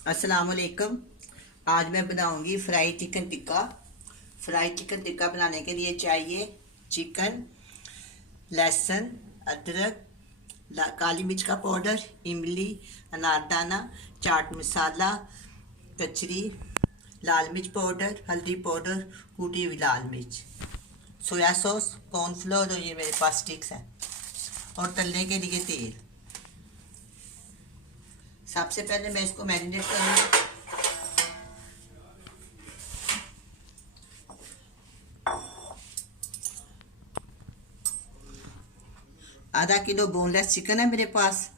अस्सलामुअलैकुम। आज मैं बनाऊंगी fry chicken tikka. Fry chicken tikka बनाने के लिए चाहिए चिकन, लहसुन, अदरक, काली मिर्च का पाउडर, इमली, अनारदाना, चाट मसाला, कचरी, लाल मिर्च पाउडर, हल्दी पाउडर, कूटी हुई लाल मिर्च, सोया सॉस, कॉर्नफ्लोर और ये मेरे पास स्टिक्स हैं। और तलने के लिए तेल। सबसे पहले मैं इसको मैरिनेट करूँगी। आधा किलो बोनलेस चिकन है मेरे पास।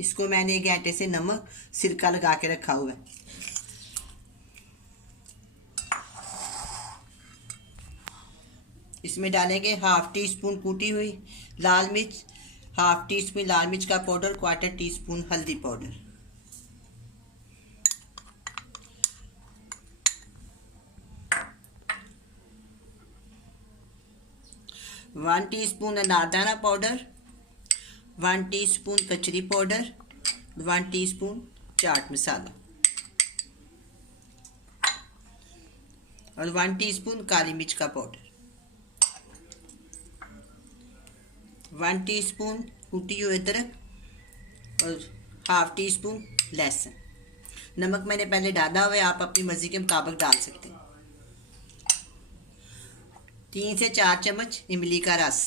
इसको मैंने 1 घंटे से नमक सिरका लगा के रखा हुआ है। इसमें डालेंगे हाफ टी स्पून कूटी हुई लाल मिर्च, हाफ टी स्पून लाल मिर्च का पाउडर, क्वार्टर टी स्पून हल्दी पाउडर, 1 टीस्पून अनारदाना पाउडर, 1 टीस्पून कचरी पाउडर, 1 टीस्पून चाट मसाला और 1 टीस्पून काली मिर्च का पाउडर, 1 टीस्पून कूटी हुई अदरक और हाफ टी स्पून लहसुन। नमक मैंने पहले डाला हुआ है, आप अपनी मर्ज़ी के मुताबिक डाल सकते हैं। 3 से 4 चम्मच इमली का रस,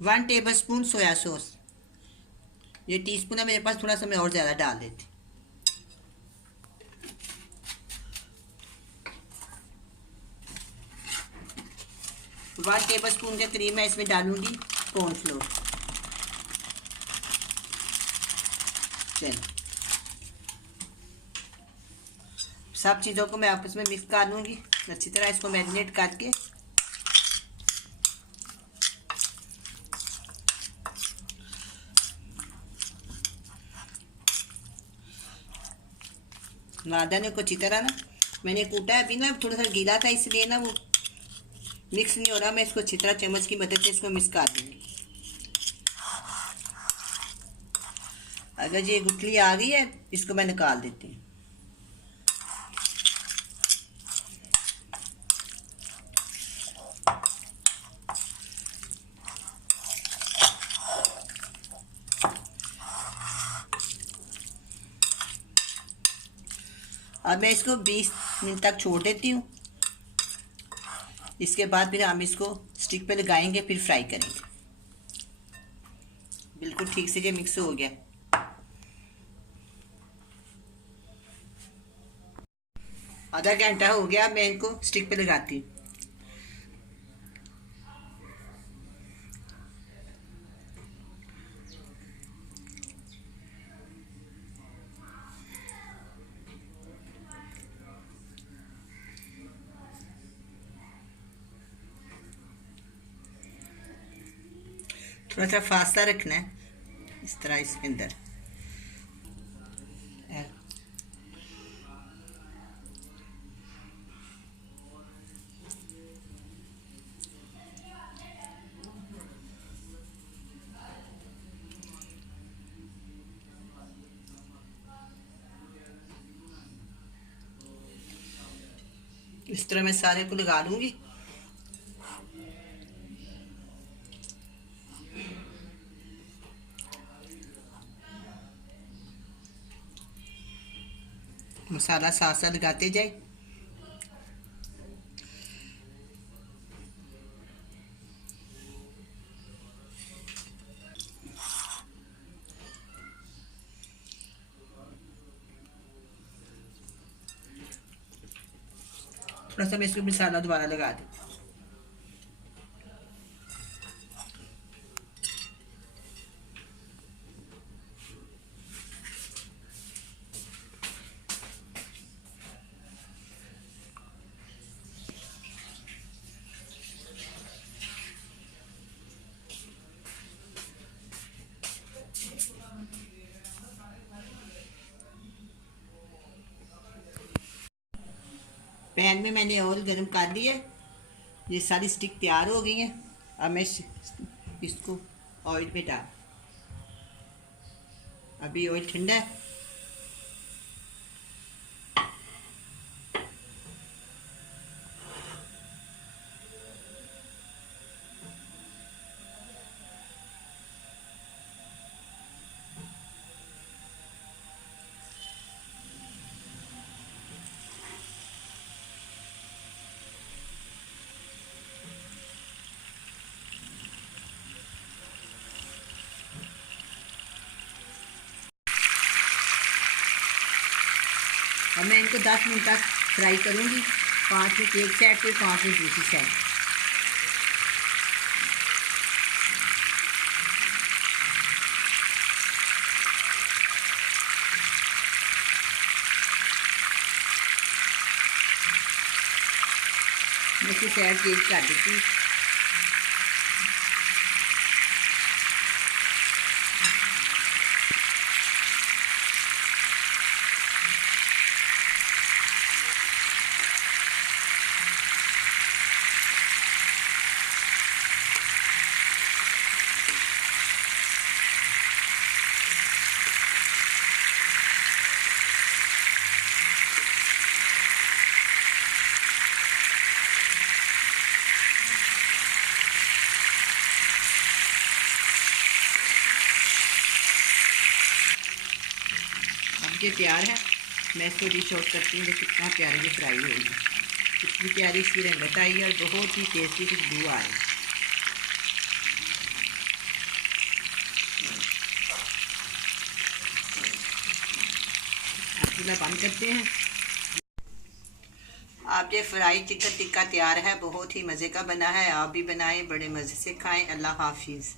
1 टेबल स्पून सोया सॉस। ये टीस्पून है मेरे पास, थोड़ा सा मैं और ज़्यादा डाल देती। 1 टेबल स्पून के करीब मैं इसमें डालूंगी कॉर्नफ्लोर। चलो, सब चीज़ों को मैं आपस में मिक्स कर लूँगी अच्छी तरह। इसको मैरिनेट करके नादाने को अच्छी तरह ना मैंने कूटा है। अभी ना थोड़ा सा गीला था इसलिए ना वो मिक्स नहीं हो रहा। मैं इसको अच्छी तरह चम्मच की मदद से इसको मिक्स कर दूँगी। अगर ये गुठली आ गई है इसको मैं निकाल देती हूँ। अब मैं इसको 20 मिनट तक छोड़ देती हूँ। इसके बाद फिर हम इसको स्टिक पे लगाएंगे, फिर फ्राई करेंगे। बिल्कुल ठीक से ये मिक्स हो गया। आधा घंटा हो गया, मैं इनको स्टिक पे लगाती हूँ। थोड़ा सा फासला रखना है इस तरह इसके अंदर। इस तरह मैं सारे को लगा लूँगी। मसाला साथ साथ लगाते जाए। थोड़ा सा मैं इसको मसाला दोबारा लगा दूँ। पैन में मैंने ऑयल गर्म कर लिया, ये सारी स्टिक तैयार हो गई हैं। अब मैं इसको ऑयल पे डाल, अभी ऑयल ठंडा है। अब मैं इनको 10 मिनट तक फ्राई करूँगी, 5 मिनट एक साइड पे, 5 मिनट दूसरी साइड। मैं इसकी साइड चेंज कर देती हूँ। अब ये तैयार है, मैं इसको डिश आउट करती हूँ। कितना प्यारी ये फ्राई होगी, कितनी प्यारी इसकी रंगत आई है और बहुत ही टेस्टी खुशबू आ रही है। चूल्हा बंद करते हैं। आप ये फ्राई चिकन टिक्का तैयार है, बहुत ही मज़े का बना है। आप भी बनाएं, बड़े मज़े से खाएं। अल्लाह हाफिज़।